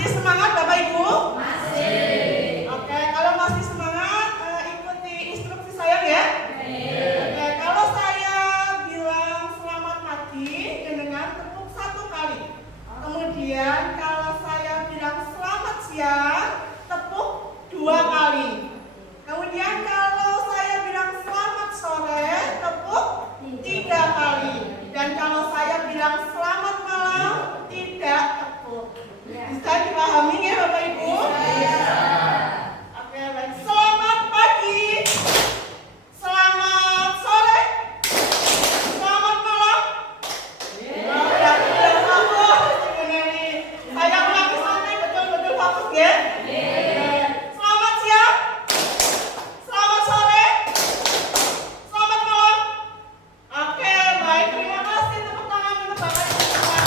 Masih semangat Bapak Ibu? Masih. Oke, kalau masih semangat ikuti instruksi saya ya. Oke, kalau saya bilang selamat pagi dengan tepuk 1 kali. Kemudian kalau saya bilang selamat siang, tepuk 2 kali. Kemudian kalau saya bilang selamat sore, tepuk 3 kali. Dan kalau saya bilang selamat malam, tidak tepuk. Bisa dipahami ya Bapak Ibu? Oke, baik. Selamat pagi, selamat sore, selamat malam. Sudah fokus sebenarnya. Saya ulangi sampai betul-betul fokus ya. Selamat siang, selamat sore, selamat malam. Oke, baik. Terima kasih tepuk tangan untuk Bapak Ibu semua.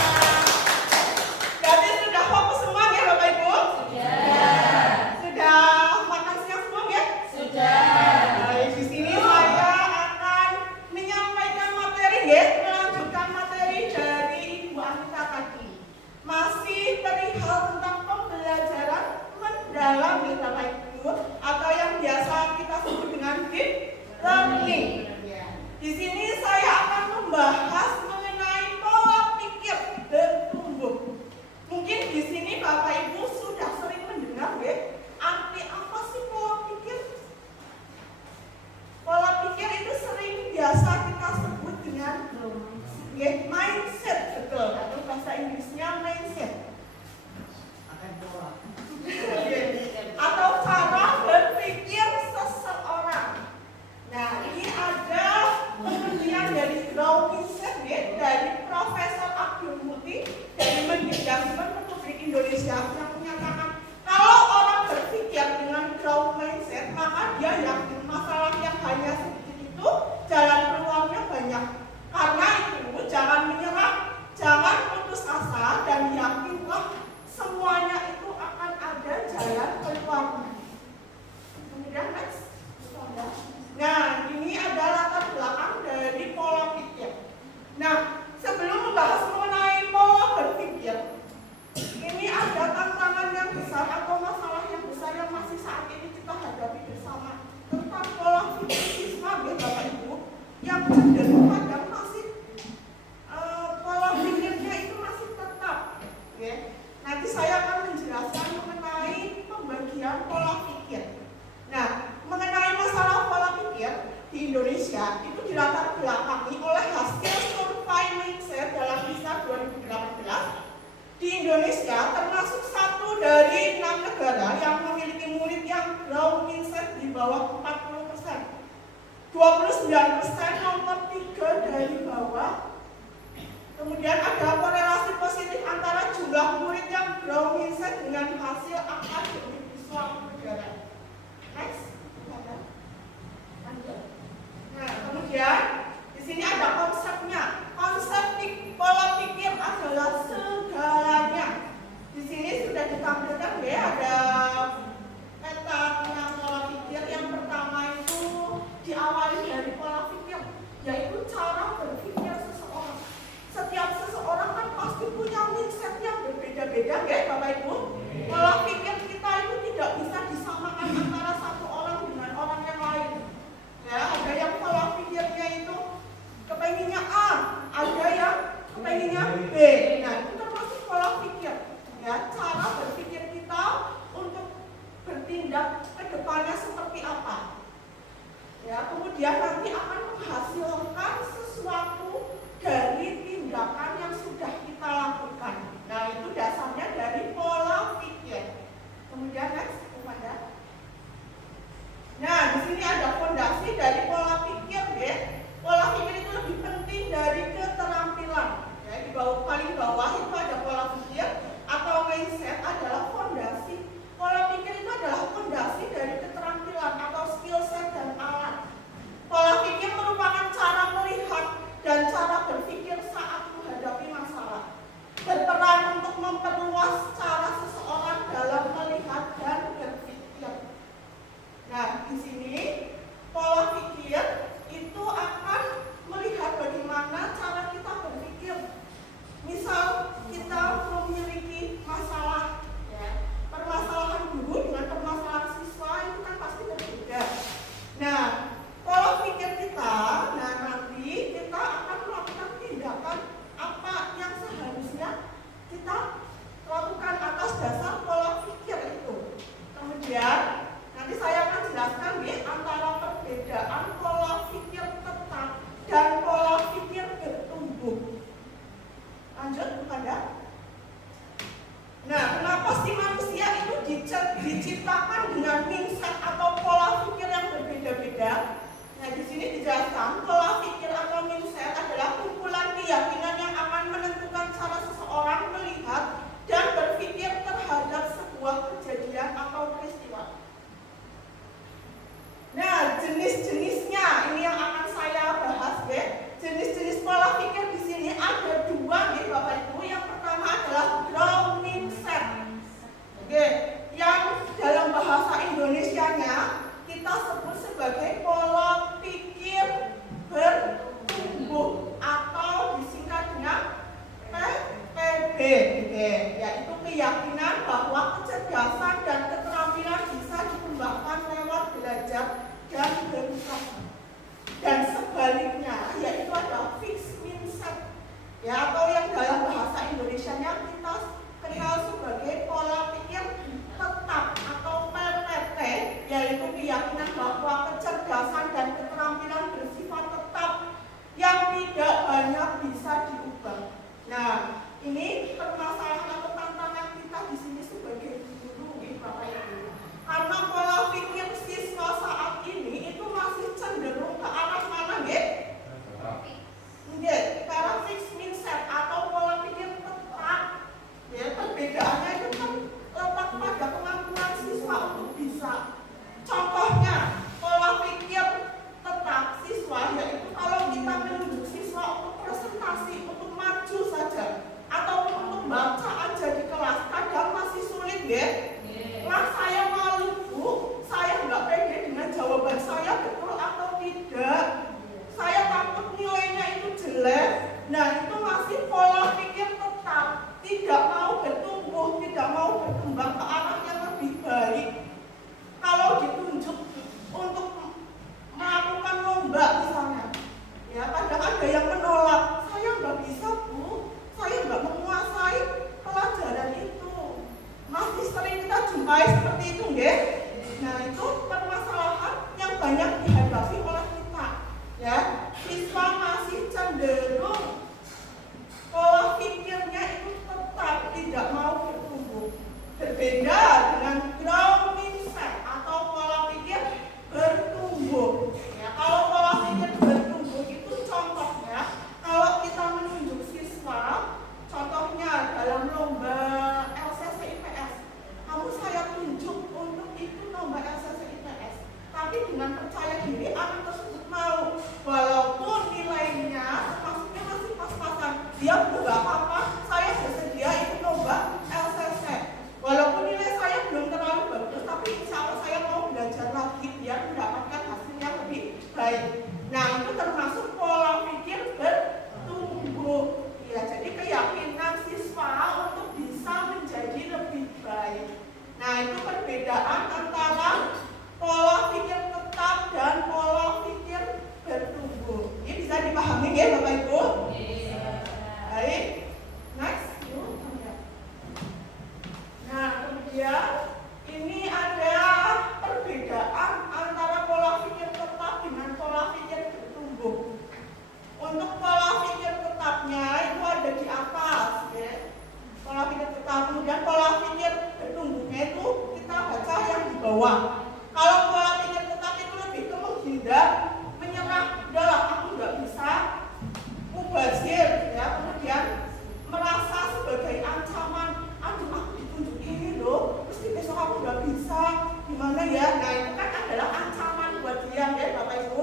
Berarti sudah fokus semua ya Bapak Ibu? Sudah makan siang semua ya? Baik, di sini saya akan menyampaikan materi ya, melanjutkan materi dari Ibu Anita tadi. Masih perihal tentang pembelajaran mendalam ya Bapak Ibu, atau yang biasa kita sebut dengan deep learning. Di sini saya akan membahas mengenai pola pikir bertumbuh. Mungkin di sini Bapak Ibu sudah sering mendengar ya, arti apa sih pola pikir? Pola pikir itu sering biasa kita sebut dengan mindset, betul, atau bahasa Inggrisnya mindset. Atau cara berpikir seseorang. Nah, ini ada penelitian dari Grow Mindset ya, dari Profesor Abdul Muti dari Mendikbud Republik Indonesia yang menyatakan kalau orang berpikir dengan Grow Mindset, maka dia yakin masalah yang hanya sedikit itu jalan keluarnya banyak. Karena itu jangan menyerah, jangan putus asa, dan yakinlah semuanya itu akan ada jalan keluarnya. Kemudian next. Nah, ini adalah latar belakang dari pola pikir. Nah, sebelum membahas mengenai pola berpikir, ini ada tantangan yang besar atau masalah yang besar yang masih saat ini kita hadapi bersama tentang pola pikir siswa ya Bapak Ibu, yang cenderung kadang masih pola pikirnya itu masih tetap ya. Nanti saya akan menjelaskan mengenai pembagian pola pikir. Nah, mengenai masalah pola pikir di Indonesia itu dilatar belakangi oleh hasil survei mindset dalam PISA 2018. Di Indonesia termasuk satu dari 6 negara yang memiliki murid yang grow mindset di bawah 40%. 29% nomor 3 dari bawah. Kemudian ada korelasi positif antara jumlah murid yang grow mindset dengan hasil akademik di suatu negara. Next. Nah, kemudian di sini ada konsepnya. Konsep pola pikir adalah segalanya. Di sini sudah ditampilkan ya, ada peta tentang pola pikir. Yang pertama itu diawali dari pola pikir, yaitu cara berpikir seseorang. Setiap seseorang kan pasti punya mindset yang berbeda-beda ya Bapak Ibu. Pola pikir kita itu tidak bisa disamakan antara satu orang dengan orang yang lain. Ya, ada yang pola pikirnya itu kepenginnya A, ada yang kepenginnya B. Nah, itu termasuk pola pikir. Ya, cara berpikir kita untuk bertindak ke depannya seperti apa. Ya, kemudian nanti akan menghasilkan sesuatu dari tindakan yang sudah kita lakukan. Nah, itu dasarnya dari pola pikir. Kemudian next, kepada. Nah, di sini ada fondasi dari pola pikir ya. Pola pikir itu lebih penting dari keterampilan. Ya, di bawah, paling bawah itu ada pola pikir atau mindset adalah fondasi. Pola pikir itu adalah fondasi dari keterampilan atau skill set dan alat. Pola pikir merupakan cara melihat dan cara berpikir saat menghadapi masalah. Berperan untuk memperluas cara seseorang dalam melihat dan berpikir. Nah, di sini pola pikir itu akan melihat bagaimana cara kita berpikir. Misal Nah, itu masih pola pikir tetap, tidak mau bertumbuh, tidak mau berkembang ke arah yang lebih baik. Kalau ditunjuk untuk melakukan lomba misalnya, ya kadang ada yang menolak, saya nggak bisa Bu, saya nggak menguasai pelajaran itu. Masih sering kita jumpai seperti itu, nggih? Nah, itu permasalahan yang banyak dihadapi oleh kita, ya. Siswa masih cenderung pola pikirnya itu tetap tidak mau bertumbuh. Berbeda dengan growth mindset atau pola pikir bertumbuh. Ya, kalau pola pikir bertumbuh itu contohnya, kalau kita menunjuk siswa, contohnya dalam lomba LCC IPS, kamu saya tunjuk untuk ikut lomba LCC IPS, tapi dengan percaya diri anak tersebut mau, walaupun nilainya maksudnya masih pas-pasan, dia nggak apa-apa, saya bersedia ikut lomba LCC. Walaupun nilai saya belum terlalu bagus, tapi insya Allah saya mau belajar lagi biar mendapatkan hasil yang lebih baik. Nah, itu termasuk pola pikir bertumbuh. Ya, jadi keyakinan siswa untuk bisa menjadi lebih baik. Nah, itu perbedaan antara pola pikir tetap dan pola pikir bertumbuh. Ini bisa dipahami ya Bapak Ibu? Baik. Next. Nah, kemudian ini ada perbedaan antara pola pikir tetap dengan pola pikir bertumbuh. Untuk pola pikir tetapnya itu ada di atas, ya. Pola pikir tetap, kemudian pola pikir bertumbuhnya itu kita baca yang di bawah. Kalau pola pikir tetap itu lebih ke menghindar, menyerah, udahlah aku nggak bisa, mubazir, ya. Kemudian merasa sebagai ancaman, aduh aku ditunjuk ini loh, terus besok aku nggak bisa, gimana ya? Nah, itu kan adalah ancaman buat dia, ya Bapak Ibu.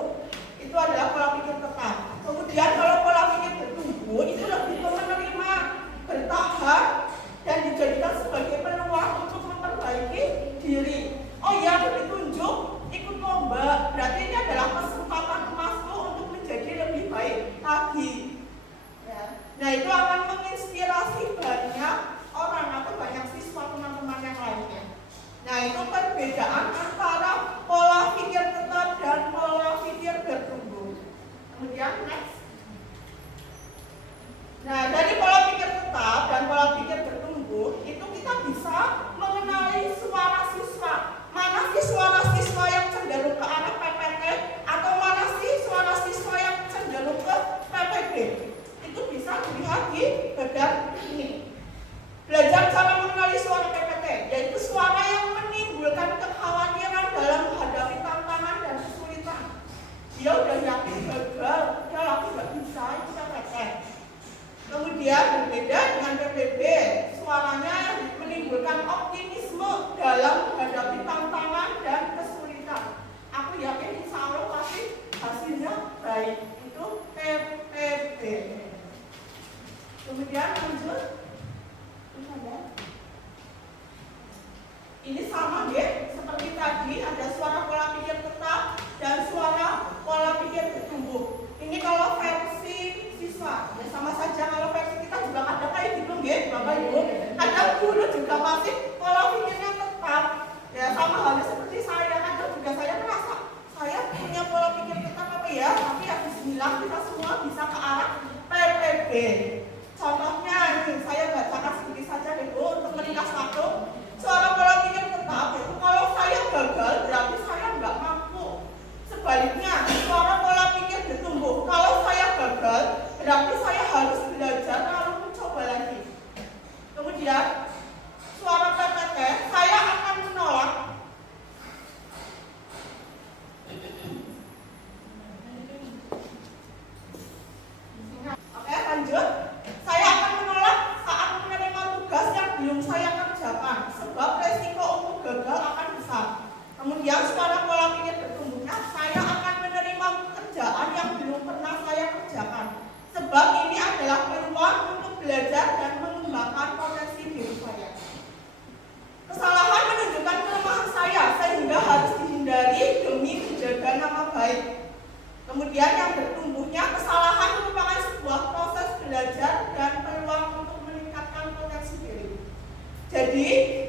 Itu adalah pola pikir tetap. Kemudian kalau pola pikir bertumbuh itu lebih menerima, bertahan, dan dijadikan sebagai peluang untuk memperbaiki diri. Oh ya, aku ditunjuk ikut lomba, berarti ini adalah kesempatan emasku untuk menjadi lebih baik lagi. Ya. Nah, itu akan menginspirasi banyak orang atau banyak siswa teman-teman yang lainnya. Nah, itu perbedaan antara pola pikir tetap dan pola pikir bertumbuh. Kemudian next. Nah, dari pola pikir tetap dan pola pikir bertumbuh itu kita bisa mengenali suara siswa. Mana sih suara siswa yang cenderung ke arah PPT atau mana sih suara siswa yang cenderung ke PPB? Itu bisa dilihat di bagian ini. Belajar cara mengenali suara PPT, yaitu suara yang menimbulkan kekhawatiran dalam menghadapi tantangan dan kesulitan. Dia udah yakin gagal, udah aku nggak bisa, itu PPT. Kemudian berbeda dengan PPB, suaranya menimbulkan optimisme dalam menghadapi tantangan dan kesulitan. Aku yakin insya Allah pasti hasilnya baik. Itu PPB. Kemudian lanjut. Ini sama ya, seperti tadi ada suara pola pikir tetap dan suara pola pikir bertumbuh. Ini kalau versi siswa, ya sama saja. Kalau versi kita juga ada kayak gitu ya, Bapak Ibu. Ada guru juga masih pola pikirnya tetap. Ya sama halnya seperti saya, kadang juga saya merasa saya punya pola pikir tetap apa ya, tapi ya bismillah kita semua bisa ke arah PPB. Contohnya ini, saya bacakan sedikit saja deh Bu, untuk meringkas waktu. Suara pola pikir tetap itu kalau saya gagal berarti saya nggak mampu. Sebaliknya, suara pola pikir bertumbuh. Kalau saya gagal berarti saya harus belajar lalu mencoba lagi. Kemudian suara PPT, saya akan menolak. Oke, lanjut. Saya akan menolak saat menerima tugas yang belum saya kerjakan, sebab resiko untuk gagal akan besar. Kemudian suara pola pikir bertumbuhnya, saya akan menerima pekerjaan yang belum pernah saya kerjakan, sebab ini adalah peluang untuk belajar dan mengembangkan potensi diri saya. Jadi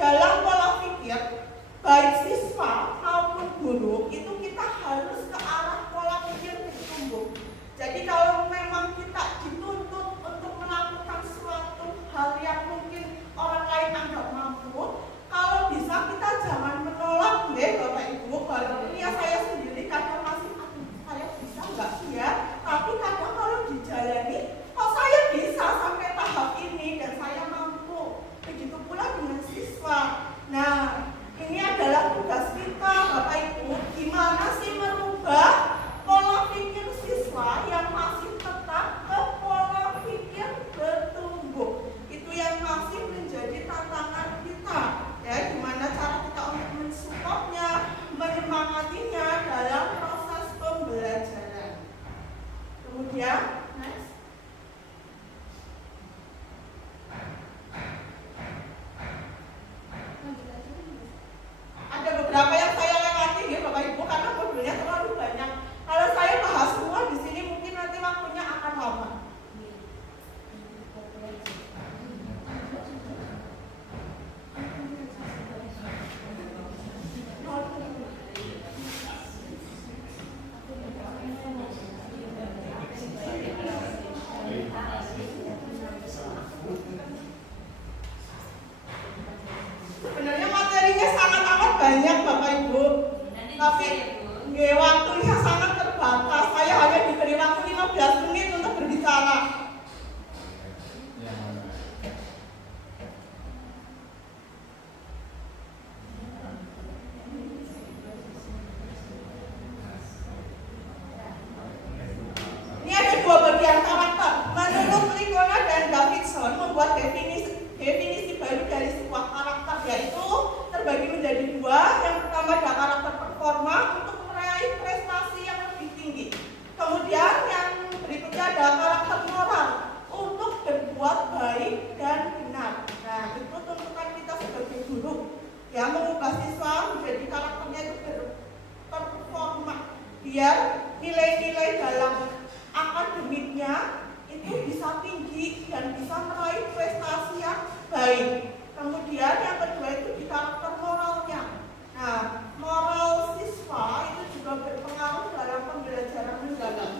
dalam pola pikir baik siswa maupun guru itu kita harus ke arah pola pikir bertumbuh. Jadi kalau memang kita dituntut untuk melakukan suatu hal yang mungkin orang lain anggap mampu, kalau bisa kita jangan menolak ya Bapak Ibu. Walaupun ya saya sendiri kadang masih saya bisa nggak sih ya, tapi kadang kalau dijalani kok saya bisa sampai tahap ini dan saya mampu. Begitu pula dengan siswa. Nah, ini adalah tugas kita Bapak Ibu, gimana sih merubah pola pikir siswa yang masih tetap ke pola pikir bertumbuh. Itu yang masih menjadi tantangan kita. Ya, gimana cara kita untuk mensupportnya, menyemangatinya dalam proses pembelajaran. Kemudian, next. Ada beberapa yang saya lewati ya Bapak Ibu karena modulnya terlalu banyak. Kalau saya bahas semua di sini mungkin nanti waktunya akan lama. Sebenarnya materinya sangat amat banyak Bapak Ibu, tapi waktunya sangat terbatas. Saya hanya diberi waktu 15 menit untuk berbicara. Ini ada dua bagian karakter. Menurut Licona dan Davidson membuat definisi baru dari sebuah karakter, yaitu terbagi menjadi dua. Yang pertama ada karakter performa untuk meraih prestasi yang lebih tinggi. Kemudian yang berikutnya ada karakter moral untuk berbuat baik dan benar. Nah, itu tuntutan kita sebagai guru, ya, mengubah siswa menjadi karakternya itu berperforma, biar nilai-nilai dalam akademiknya itu bisa tinggi dan bisa meraih prestasi yang baik. Kemudian yang kedua itu di karakter moralnya. Nah, moral siswa itu juga berpengaruh dalam pembelajaran mendalam.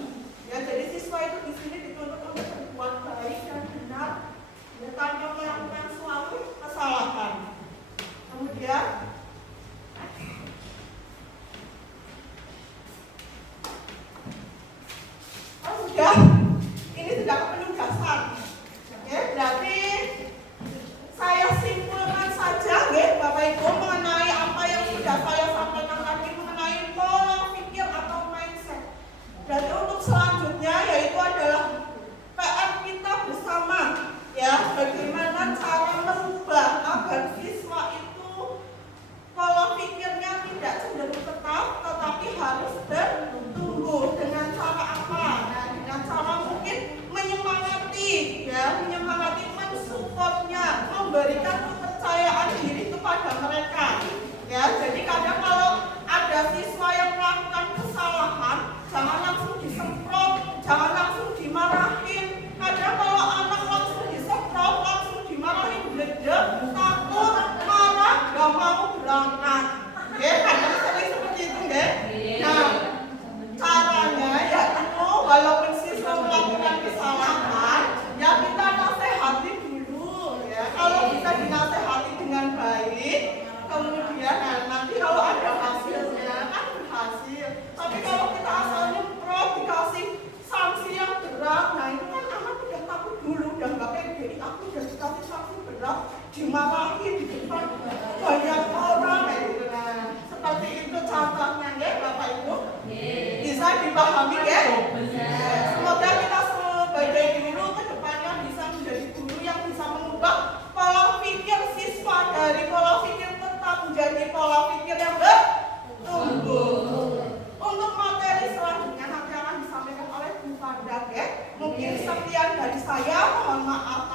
Ya, jadi siswa itu di sini dituntut untuk berbuat baik dan benar, ya, tanpa melakukan suatu kesalahan. Kemudian ini sudah penugasan. Ya, berarti saya simpulkan saja ya Bapak Ibu mengenai apa yang sudah saya sampaikan tadi mengenai pola pikir atau mindset. Dan untuk selanjutnya yaitu adalah PR kita bersama, ya, bagaimana cara merubah agar siswa itu pola pikirnya tidak cenderung tetap tetapi harus bertumbuh. Dengan cara apa? Nah, dengan cara mungkin menyemangati, ya, mensupportnya, memberikan kepercayaan diri kepada mereka. Ya, jadi kadang kalau ada siswa yang melakukan kesalahan, jangan langsung disemprot, jangan langsung dimarahin. Kadang kalau anak langsung disemprot, langsung dimarahin, bledek, takut, marah, gak mau berangkat. Ya, kadang sering seperti itu, ya. Nah, caranya ya itu walaupun siswa melakukan kesalahan, ya kita nasihati dulu, ya. Kalau bisa dinasihati dengan baik, kemudian nanti kalau ada hasilnya kan berhasil. Tapi kalau kita asal nyemprot dikasih sanksi yang berat, nah itu kan anak udah takut dulu, udah nggak pede. Aku udah dikasih sanksi berat, dimarahin di depan banyak orang, gitu. Nah, seperti itu contohnya ya Bapak Ibu. Bisa dipahami ya? Semoga kita sebagai guru ke depannya bisa menjadi guru yang bisa mengubah pola pikir siswa dari pola pikir tetap menjadi pola pikir yang bertumbuh. Untuk materi selanjutnya nanti akan disampaikan oleh Bu Farda ya. Mungkin sekian dari saya, mohon maaf